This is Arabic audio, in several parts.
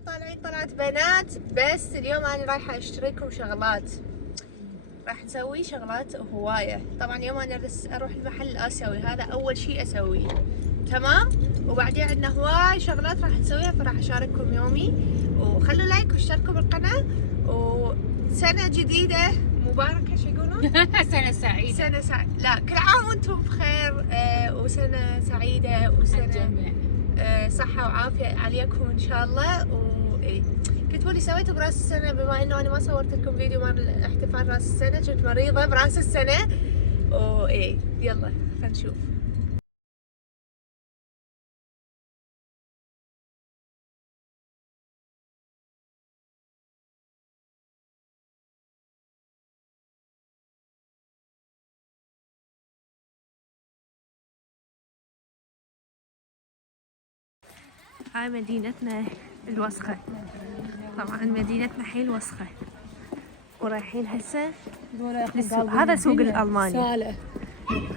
احنا طالعين طلعت بنات، بس اليوم انا رايحة اشتريكم شغلات. راح نسوي شغلات هواية. طبعا يوم انا اروح المحل الاسيوي، هذا اول شيء اسويه، تمام؟ وبعدين عندنا هواي شغلات راح نسويها، فراح اشارككم يومي. وخلوا لايك واشتركوا بالقناة. وسنة جديدة مباركة، شو يقولون؟ سنة سعيدة. سنة سعيدة، لا كل عام وانتم بخير. وسنة سعيدة وسنة صحة وعافية عليكم ان شاء الله. كتبوا لي سويتوا براس السنة، بما انه انا ما صورت لكم فيديو مال احتفال راس السنة، كنت مريضة براس السنة. يلا خلينا نشوف. هاي مدينتنا الوسخة، طبعا مدينتنا حيل وسخة، ورايحين هسه للسوق. هذا سوق الألماني.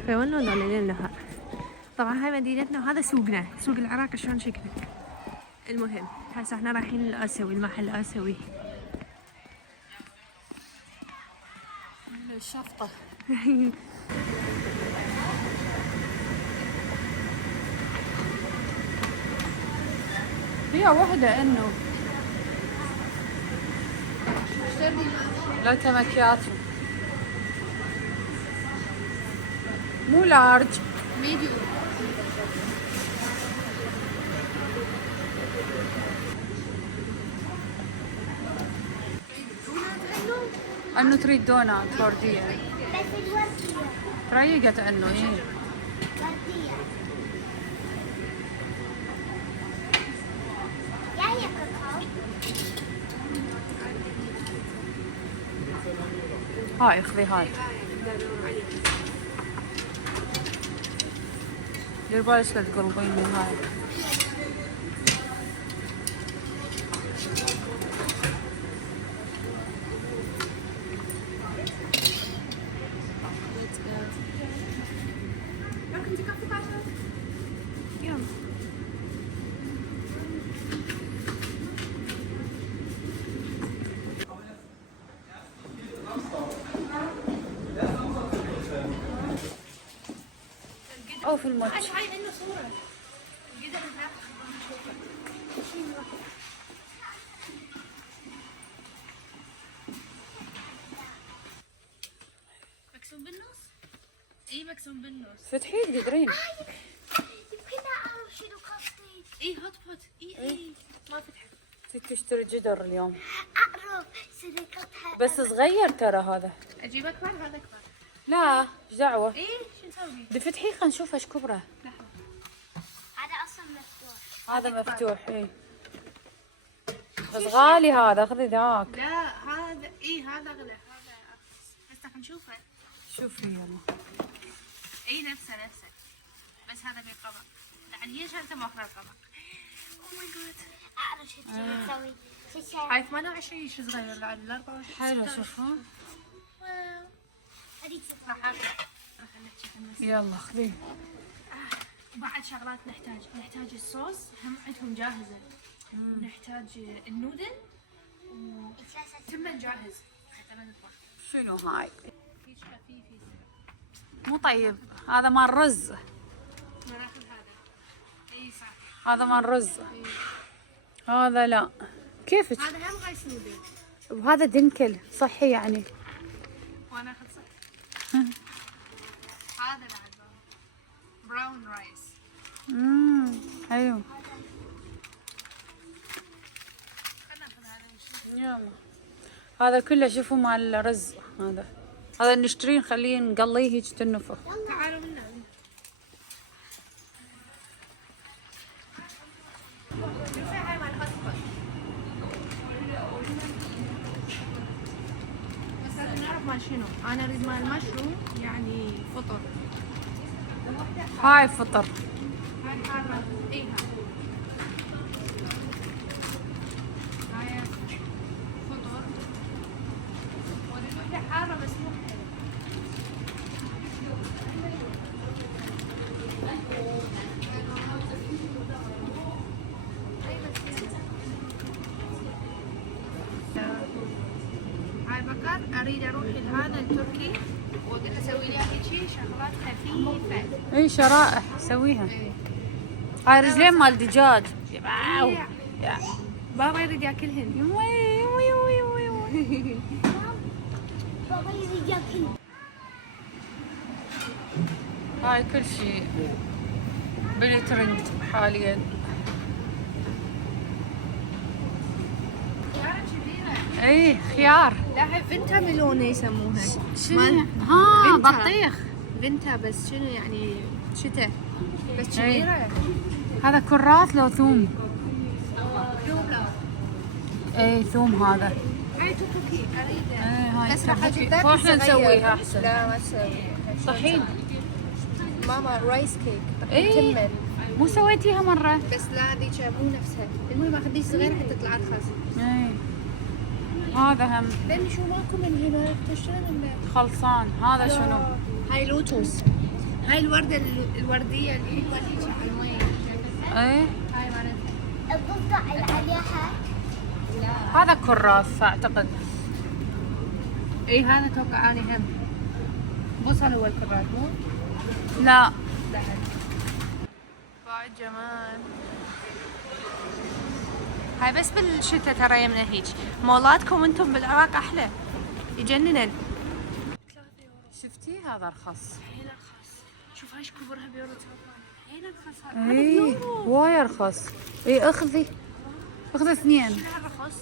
فيقولون ضلينا لها. طبعا هاي مدينتنا وهذا سوقنا، سوق العراق شلون شكله. المهم هسه احنا رايحين الآسيوي، المحل الآسيوي. الشفطة. هي واحدة انه لا تمكياتو مو لارج، ميديوم. انه تريد دونات وردية ريقت انه ايه وردية. يا هي كاكاو. هاي اخذي هاي. دير بالك لا تقلبين من هاي. او في الموت. مكسوم بالنص؟ اي مكسوم بالنص. فتحيه تقدرين. يمكن اعرف شنو قصدي. اي هوت بوت. اي ما فتحت. تشتري جدر اليوم. اعرف سرقتها. بس صغير ترى هذا. اجيب اكبر؟ هذا اكبر. لا ايش دعوة. اي شو نسوي؟ دي فتحيه خلينا نشوف ايش كبره. هذا اصلا مفتوح. هذا مفتوح اي. بس غالي هذا، خذي ذاك. لا هذا هذا اغلى، هذا ارخص. هسه نشوفه. شوفي يلا. اي نفسه بس هذا بقمر. يعني هي شنطه ماخذه القمر. او ماي جاد. اعرف شو تسوي. شو هاي 28 شو صغير لا 24. حلو شوفوا. اريد راح نحكي في المسا. يلا خذيه. وبعد شغلات نحتاج الصوص، هم عندهم جاهزه. ونحتاج النودل وتمن جاهز حتى ما نطبخ. شنو هاي؟ في خفيف مو طيب، هذا مال رز. ناخذ هذا. اي صح. هذا مال رز. هذا لا. كيفك؟ هذا هم رايس نودل. وهذا دنكل صحي يعني. وانا اخذ صح. هذا بعد براون رايس. حلو. خلنا ناخذ هذا ونشوف. يلا. هذا كله شوفوا مال الرز. هذا نشتريه نخليه نقليه هيك تنفخ. تعالوا منا. شوفي هاي مال اصفر. بس لازم نعرف مال شنو. انا اريد مال مشروم، يعني فطر. هاي فطر. هاي حارة. اي هاي فطر. واريد وحدة حارة بس مو حلوة. فقط اريد اروح لهذا التركي واقول له سوي لي هيك شغلات خفيفه. اي شرائح سويها. هاي رجلين مال دجاج. واو. يا. بابا يريد ياكلهن. يمي يمي يمي يمي. بابا يريد ياكل. هاي كل شيء بالترند حاليا. اي خيار. لا هاي فينتا ميلونه يسموها. شنو؟ ها ها بطيخ. فينتا بس شنو يعني شتاء بس إي. كبيره. هذا كرات لو ثوم؟ ثوم لا. اي ثوم هذا. هاي توكي اريده. هاي بس راح اجيب توكي. ذاك واحنا الصغير. نسويها احسن. لا ما تسويها. طحين. ماما رايس كيك إي. طحين تمن. مو سويتيها مرة؟ بس لا هذيك مو نفسها. المهم اخذ صغيره حتى تطلع ارخص. اي. هذا هم لاني شو ماكو من هنا تشتري من خلصان. هذا شنو؟ هاي لوتوس. هاي الوردة الوردية الحلوة اللي على المي. اي. هاي مالتها. الضفدع اللي عليها. هذا كراث اعتقد. اي هذا توقع اني هم. بصل هو الكرات مو؟ لا. وايد جمال. هاي بس بالشتاء ترى يمنا هيك. مولاتكم انتم بالعراق احلى. يجننن. شفتي هذا رخص. حيل ارخص. شوف هاي كبرها بيورو توقع. حيل ارخص هذا. اي وايد ارخص. اي اخذي. اخذي اثنين. هذا رخص.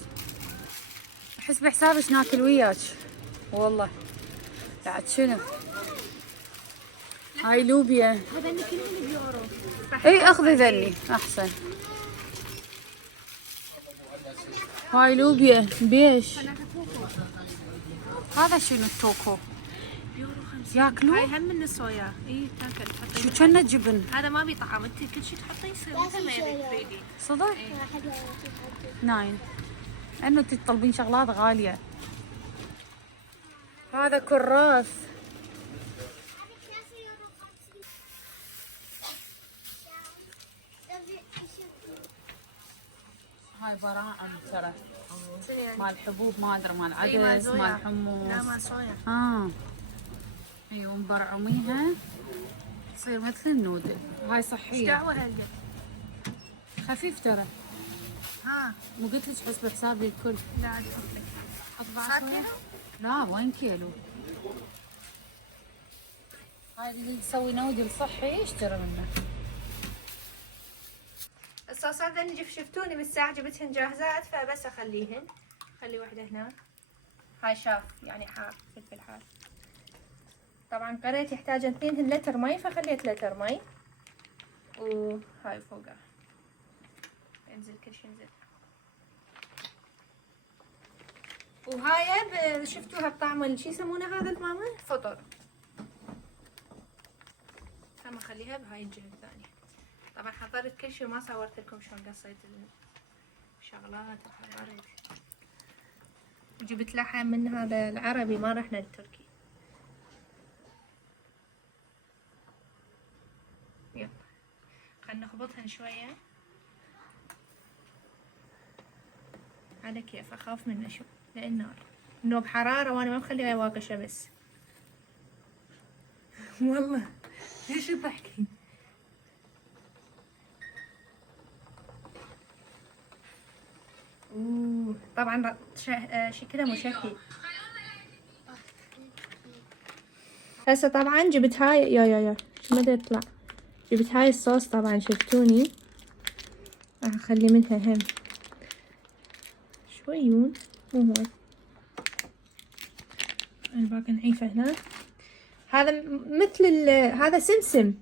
احس بحسابك ناكل وياك. والله. بعد شنو؟ هاي لوبيا. هذا كلهم بيورو. اي اخذي ذني احسن. هاي لوبيا بيش. هذا شنو التوكو؟ بيورو 50. ياكلوا؟ هاي هم من الصويا. اي تاكل تحطي. شو كنا جبن؟ هذا ما بيطعم انت كل شيء تحطيه يصير مثل ما يبي تريدي. صدق؟ ناين. انه تطلبين شغلات غالية. هذا كراث. هاي براعم ترى. مال حبوب ما ادري مال عدس مال حمص. لا مال صويا. ايوه مبرعميها تصير مثل النودل. هاي ايش صحية. دعوة هالقد؟ خفيف ترى. ها مو قلت لك حسبة حسابي الكل. لا عاد احط لك. حط بعد شوية. لا وين كيلو. هاي اللي يسوي نودل صحي يشتري منه. الصوصات اللي شفتوني بالساعة جبتهن جاهزات فبس اخليهن. خلي واحدة هنا. هاي شاف يعني حار فلفل حار. طبعا قريت يحتاج 2 لتر مي فخليت لتر مي. وهاي فوقها. ينزل كل شي ينزل. وهاي شفتوها بطعم شو يسمونه هذا الماما؟ فطر. هم اخليها بهاي الجهة الثانية. طبعا حضرت كل شي وما صورت لكم شلون قصيت الشغلات وحضرت. وجبت لحم من هذا العربي ما رحنا للتركي. يلا خلنا نخبطهن شوية. على كيف اخاف منه شو لان نار. انه بحرارة وانا ما مخليها واقع شمس. والله ليش تضحكين؟ طبعا شكلها مشهي. هسه طبعا جبت هاي يا شو ما يطلع. جبت هاي الصوص طبعا شفتوني. راح اخلي منها هم شويون مو هواي. الباقي نعيفه هنا. هذا مثل هذا سمسم.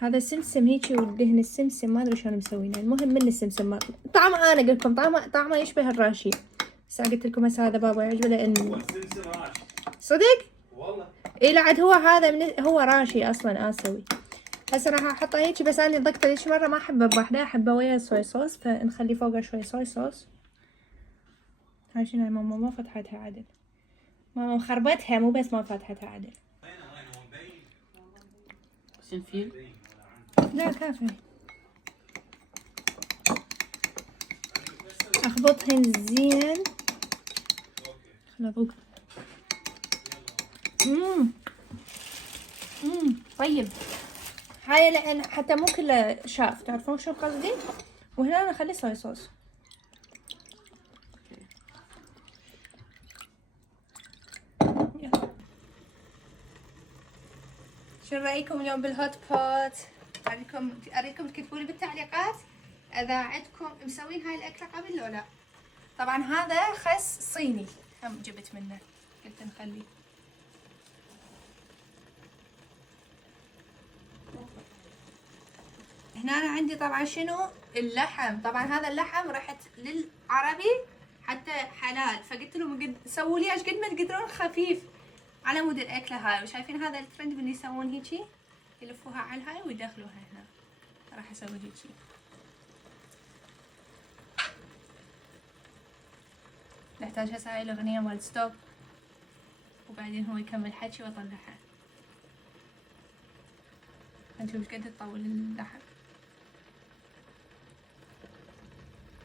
هذا سمسم هيجي ودهن السمسم ما ادري شلون مسوينه. المهم من السمسم طعمه انا قلت لكم طعمه يشبه الراشي. بس قلت لكم هسه هذا بابا يعجبه لانه صدق والله. اي لا عاد هو هذا هو راشي اصلا اسيوي. هسه راح احطه هيك بس انا ضقته هيك مره ما احبه بوحده احبه ويا صويا صوص فنخلي فوقه شوي صويا صوص. هاي شنو ماما ما فتحتها عدل. ماما خربتها مو بس ما فتحتها عدل. سنفيل. لا كافي. اخبطهن زين خل اذوق. طيب. هاي لان حتى مو كله شاف، تعرفون شو قصدي؟ وهنا انا اخلي صويا صوص. شو رأيكم اليوم بالهوت بوت؟ اريكم تكتبوا لي بالتعليقات اذا عندكم مسوين هاي الاكله قبل لو لا. طبعا هذا خس صيني هم جبت منه، قلت نخليه. هنا أنا عندي طبعا شنو اللحم. طبعا هذا اللحم رحت للعربي حتى حلال، فقلت لهم سووا لي ايش قد ما تقدرون خفيف على مود الاكله هاي. وشايفين هذا الترند اللي يسوون هيجي يلفوها على هاي ويدخلوها هنا، راح اسوي هيجي. نحتاج هسه هاي الاغنيه مال ستوب وبعدين هو يكمل حكي واطلعها. نشوف ايش قد تطول اللحم.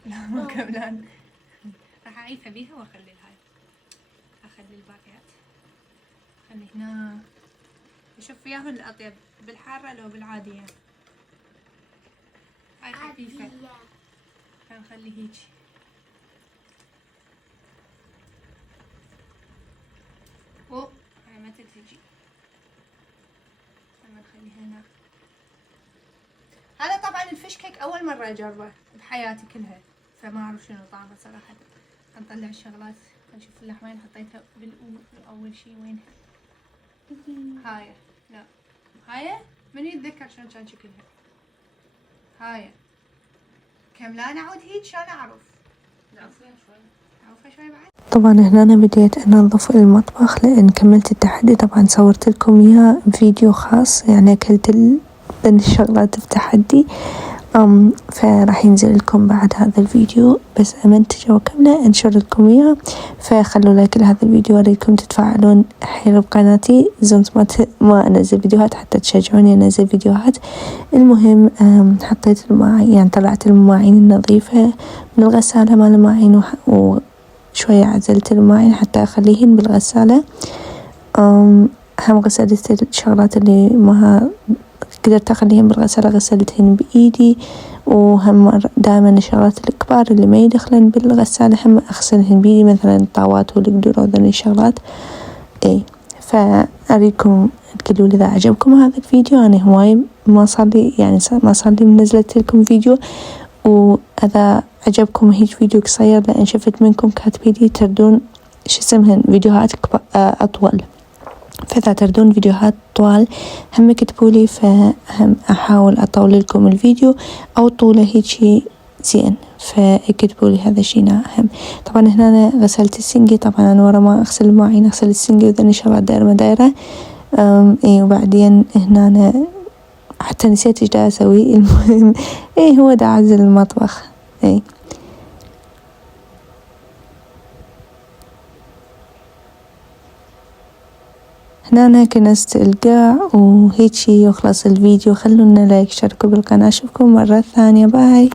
لا ما كملان، راح اعيفها بيها واخلي هاي، اخلي الباقيات خلي هنا. شوف وياهن الاطيب بالحارة لو بالعادية. هاي خفيفة فنخلي هيجي. هاي ما تلتجي، لما نخليها هنا. هذا طبعا الفيش كيك اول مرة اجربه بحياتي كلها، فما اعرف شنو طعمه صراحة. نطلع الشغلات، نشوف اللحمة حطيتها بالاول شي وينها. هاي لا هاي من يتذكر شلون كان شكلها. هاي كملان اعود هيك شلون اعرف؟ نعوفها شوي بعد. طبعا هنا أنا بديت أنظف المطبخ لأن كملت التحدي. طبعا صورت لكم إياه فيديو خاص، يعني أكلت الشغلات بتحدي. فراح ينزل لكم بعد هذا الفيديو، بس أمنتج وكمله أنشر لكم إياه. فخلوا لايك لهذا الفيديو، أريدكم تتفاعلون حيل بقناتي. زمت ما أنزل فيديوهات حتى تشجعوني أنزل فيديوهات. المهم حطيت المواعين، يعني طلعت المواعين النظيفة من الغسالة مال المواعين وشوية عزلت المواعين حتى أخليهن بالغسالة. هم غسلت الشغلات اللي ما قدرت أخليهن بالغسالة غسلتهن بإيدي. وهم دائما الشغلات الكبار اللي ما يدخلن بالغسالة هم أغسلهن بإيدي، مثلا الطاوات والقدور وذني الشغلات. فأريكم تقولوا لي إذا عجبكم هذا الفيديو. أنا هواي ما صار لي منزلت لكم فيديو، وإذا عجبكم هيك فيديو قصير لأن شفت منكم كاتبين لي تردون شو اسمهن فيديوهات أطول، فإذا تردون فيديوهات طوال هم اكتبوا لي، فهم أحاول أطول لكم الفيديو أو طوله هيك زين، فاكتبوا لي هذا الشيء أهم. طبعا هنا أنا غسلت السنجي. طبعا أنا ورا ما أغسل المواعين أغسل السنجي وذني شغلات دايرة ما دايرة. وبعدين هنا أنا حتى نسيت ايش دا أسوي. المهم هو دا أعزل المطبخ. هنا أنا كنست القاع وهيك شي. وخلص الفيديو، خلونا لايك، شاركوا بالقناة، أشوفكم مرة ثانية، باي.